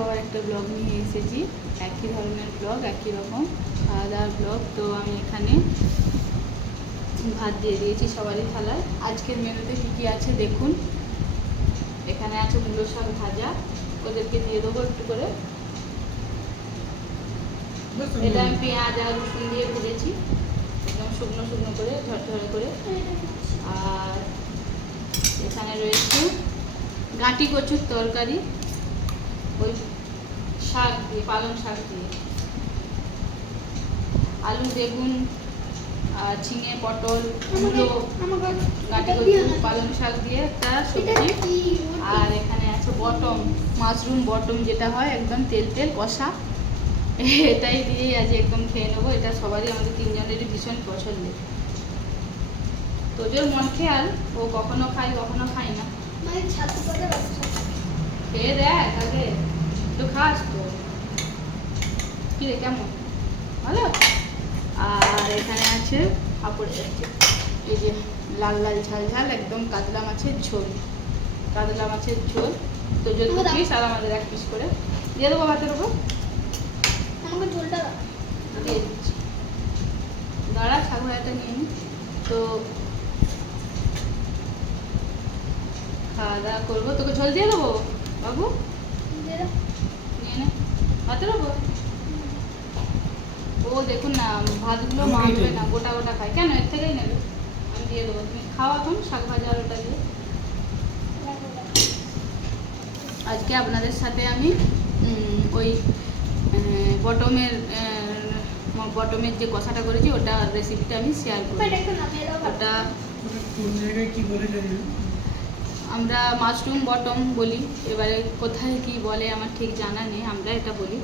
আবার একটা ব্লগ নিয়ে এসেছি। একই ধরনের ব্লগ একই রকম খাওয়া দাওয়ার ব্লগ তো আমি এখানে ভাত দিয়ে দিয়েছি সবারই থালায়। আজকের মেনুতে কী কী আছে দেখুন। এখানে আছে মূলো শাক ভাজা। ওদেরকে দিয়ে দেবো একটু করে। এটা আমি পেঁয়াজ আর রসুন দিয়ে ভেজেছি। একদম শুকনো শুকনো করে, ঝরঝরে করে। আর এখানে রয়েছে গাঁটি কচুর তরকারি। ওই শাক দিয়ে, পালং শাক দিয়ে। আলু, বেগুন ঝিঙে, পটল পালং শাক দিয়ে একটা সবজি। আর এখানে আছে বটম, মাশরুম বটম যেটা হয়, একদম তেল তেল কষা। এটাই দিয়েই আজ একদম খেয়ে নেব। এটা সবারই, আমাদের তিনজনেরই ভীষণ পছন্দের। তোজোর মন খেয়াল? ও কখনো খায় কখনো খায় না। খেয়ে দেখ আগে তো খাস তো কেমন ভালো আর এখানে আছে পাপড়ে এই যে লাল লাল ঝাল ঝাল একদম কাতলা মাছের ঝোল কাতলা মাছের ঝোল তো যদি আমাকে পিস আর আমাদের এক পিস করে দিয়ে দেবো ভাতের উপর দাঁড়া নিয়ে তো খাওয়া দাওয়া করব তোকে ঝোল দিয়ে দেবো নে ভাতের উপর ও দেখুন না ভাতগুলো মাখবে না গোটা গোটা খায় কেন এর থেকেই নেবে আমি দিয়ে দেবো তুমি খাওয়া এখন শাক ভাজা আর ওটা দিয়ে আজকে আপনাদের সাথে আমি ওই বটমের বটমের যে কষাটা করেছি ওটা রেসিপিটা আমি শেয়ার করব ওটা আমরা মাশরুম বটম বলি। এবারে কোথায় কি বলে আমার ঠিক জানা নেই, আমরা এটা বলি।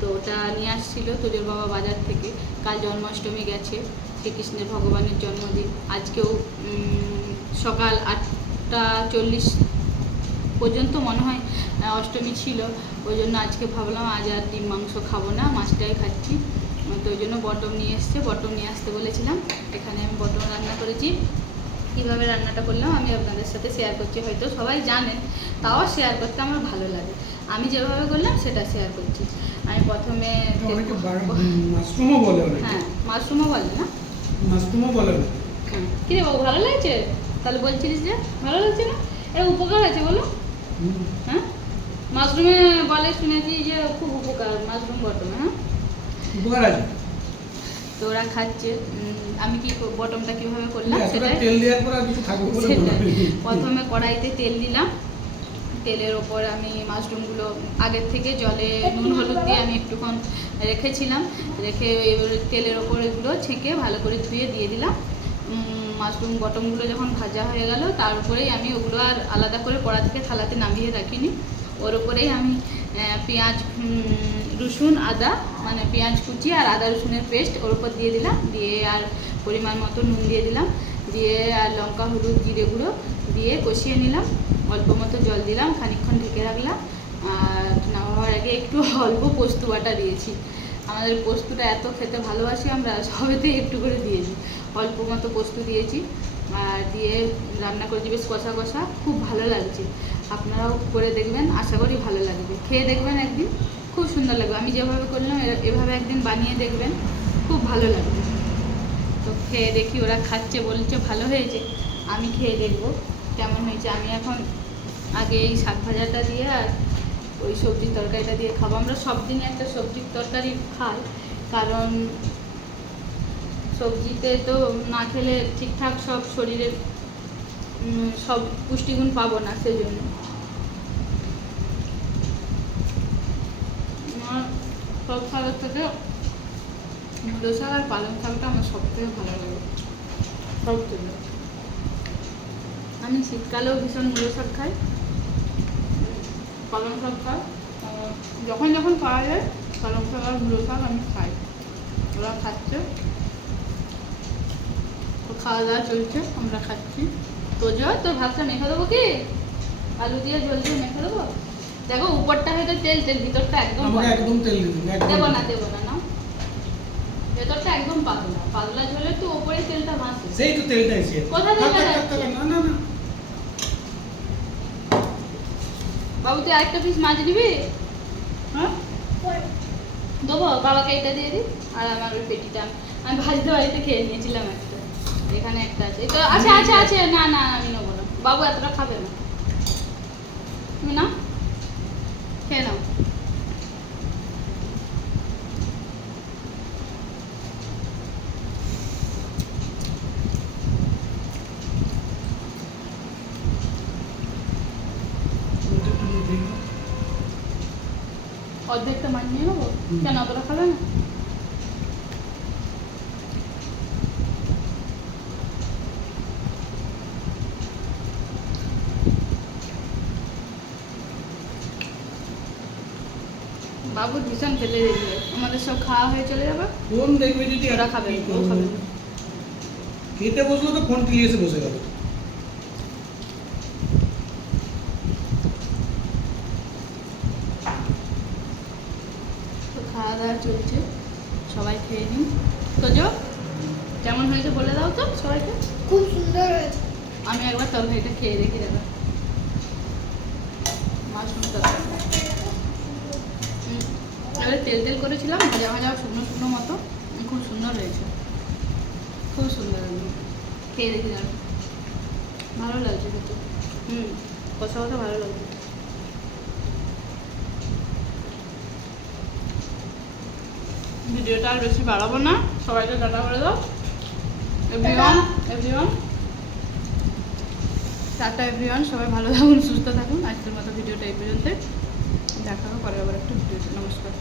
তো ওটা নিয়ে আসছিল তোজোর বাবা বাজার থেকে। কাল জন্মাষ্টমী গেছে, শ্রীকৃষ্ণের ভগবানের জন্মদিন। আজকেও সকাল আটটা চল্লিশ পর্যন্ত মনে হয় অষ্টমী ছিল। ওই জন্য আজকে ভাবলাম আজ আর ডিম মাংস খাব না, মাছটাই খাচ্ছি। তো ওই জন্য বটম নিয়ে এসছে। বটম নিয়ে আসতে বলেছিলাম। এখানে আমি বটম রান্না করেছি। কীভাবে রান্নাটা করলাম আমি আপনাদের সাথে শেয়ার করছি। হয়তো সবাই জানেন তাও শেয়ার করতে আমার ভালো লাগে। আমি যেভাবে করলাম সেটা শেয়ার করছি। আমি প্রথমে মাশরুমও বলে হ্যাঁ মাশরুমও বলে না? মাশরুমও বলে না হুম। কি রে বাবু ভালো লাগছে? তাহলে বলছিলিস যে ভালো লাগছে না? এর উপকার আছে বলো হ্যাঁ? মাশরুমে বলে শুনেছি যে খুব উপকার মাশরুম বটমে হ্যাঁ উপকার আছে। তো ওরা খাচ্ছে। আমি কি বটমটা কীভাবে করলাম মনে সেটাই। প্রথমে কড়াইতে তেল দিলাম। তেলের ওপর আমি মাশরুমগুলো আগের থেকে জলে নুন হলুদ দিয়ে আমি একটুক্ষণ রেখেছিলাম। রেখে তেলের ওপর এগুলো ছেঁকে ভালো করে ধুয়ে দিয়ে দিলাম। মাশরুম বটমগুলো যখন ভাজা হয়ে গেল তার উপরেই আমি ওগুলো আর আলাদা করে কড়া থেকে থালাতে নামিয়ে রাখিনি। ওর উপরেই আমি পেঁয়াজ রসুন, আদা মানে পেঁয়াজ কুচি আর আদা রসুনের পেস্ট ওর উপর দিয়ে দিলাম। দিয়ে আর পরিমাণ মতো নুন দিয়ে দিলাম। দিয়ে আর লঙ্কা, হলুদ, জিরে গুঁড়ো দিয়ে কষিয়ে নিলাম। অল্প মতো জল দিলাম, খানিকক্ষণ ঢেকে রাখলাম। আর নামাবার আগে একটু অল্প পোস্ত বাটা দিয়েছি। আমাদের পোস্তটা এত খেতে ভালোবাসি আমরা, সবেতে একটু করে দিয়েছি। অল্প মতো পোস্ত দিয়েছি। আর দিয়ে রান্না করেছি বেশ কষা কষা। খুব ভালো লাগছে। আপনারাও করে দেখবেন, আশা করি ভালো লাগবে। খেয়ে দেখবেন একদিন। খুব সুন্দর লাগবে আমি যেভাবে করলাম এভাবে একদিন বানিয়ে দেখবেন, খুব ভালো লাগবে। তো খেয়ে দেখি ওরা খাচ্ছে বলছে, ভালো হয়েছে। আমি খেয়ে দেখব, কেমন হয়েছে? আমি এখন আগে এই শাক ভাজাটা দিয়ে আর ওই সবজির তরকারিটা দিয়ে খাব। আমরা সব দিনই একটা সবজির তরকারি খাই, কারণ সবজিতে তো না খেলে ঠিকঠাক সব শরীরের সব পুষ্টিগুণ পাবো না সেই জন্য আমার সব শাকের থেকে মূলো শাক আর পালং শাকটা আমার সব থেকে ভালো লাগে। সব থেকে আমি শীতকালেও ভীষণ মূলো শাক খাই। পালং শাক খাই যখন যখন পাওয়া যায় পালং শাক আর মূলো শাক আমি খাই। ওরা খাচ্ছে। খাওয়া দাওয়া চলছে আমরা খাচ্ছি। তো যা তোর ভাতটা মেখে দেবো কি? আলু দিয়ে ঝোল দিয়ে মেখে দেবো? দেখো উপরটা হয়তো তেল তেল ভিতরটা একদম একদম তেল দেবো না দেবো না না ভেতরটা একদম পাতলা। পাতলা ঝোলে তো ওপরে তেলটা ভাসে। সেই তো তেলটা এসে কোথা থেকে না না না। বাবু তুই আরেকটা পিস মাছ নিবি হ্যাঁ? দেবো বাবাকে এটা দিয়ে দিই আর আমার ওই পেটিটা। আমি ভাজতে বাড়িতে খেয়ে নিয়েছিলাম একটা। এখানে একটা আছে। তো আছে আছে আছে না না আমি নেব না। বাবু এতটা খাবে না। তুমি না খেয়ে নাও। অর্ধেকটা মানিয়ে নেব। কেন অতটা খাবে না বাবু ভীষণ খেতে দেখবে আমাদের সব খাওয়া হয়ে চলে যাবে। ফোন দেখবে যদি ওরা খাবে ও খাবে। না। খেতে বসল তো ফোন এসে বসে গেল। খাওয়া দাওয়া চলছে সবাই খেয়ে নিন। তো যো কেমন হয়েছে বলে দাও তো সবাইকে। খুব সুন্দর হয়েছে। আমি একবার তরকারিটা খেয়ে দেখি দাদা। মাশরুম তরকারি। এবারে তেল তেল করেছিলাম ভাজা ভাজা শুকনো শুকনো মতো খুব সুন্দর হয়েছে। খুব সুন্দর খেয়ে দেখি দাঁড়া ভালো লাগছে খেতে। হুম কষা কষা ভালো লাগছে। ভিডিওটা আর বেশি বাড়াবো না। সবাইকে টাটা করে দাও। এভরিওয়ান এভরিওয়ান টাটা এভরিওয়ান সবাই ভালো থাকুন সুস্থ থাকুন। আজকের মতো ভিডিওটা এই পর্যন্ত দেখা হবে পরের আবার একটা ভিডিওতে নমস্কার।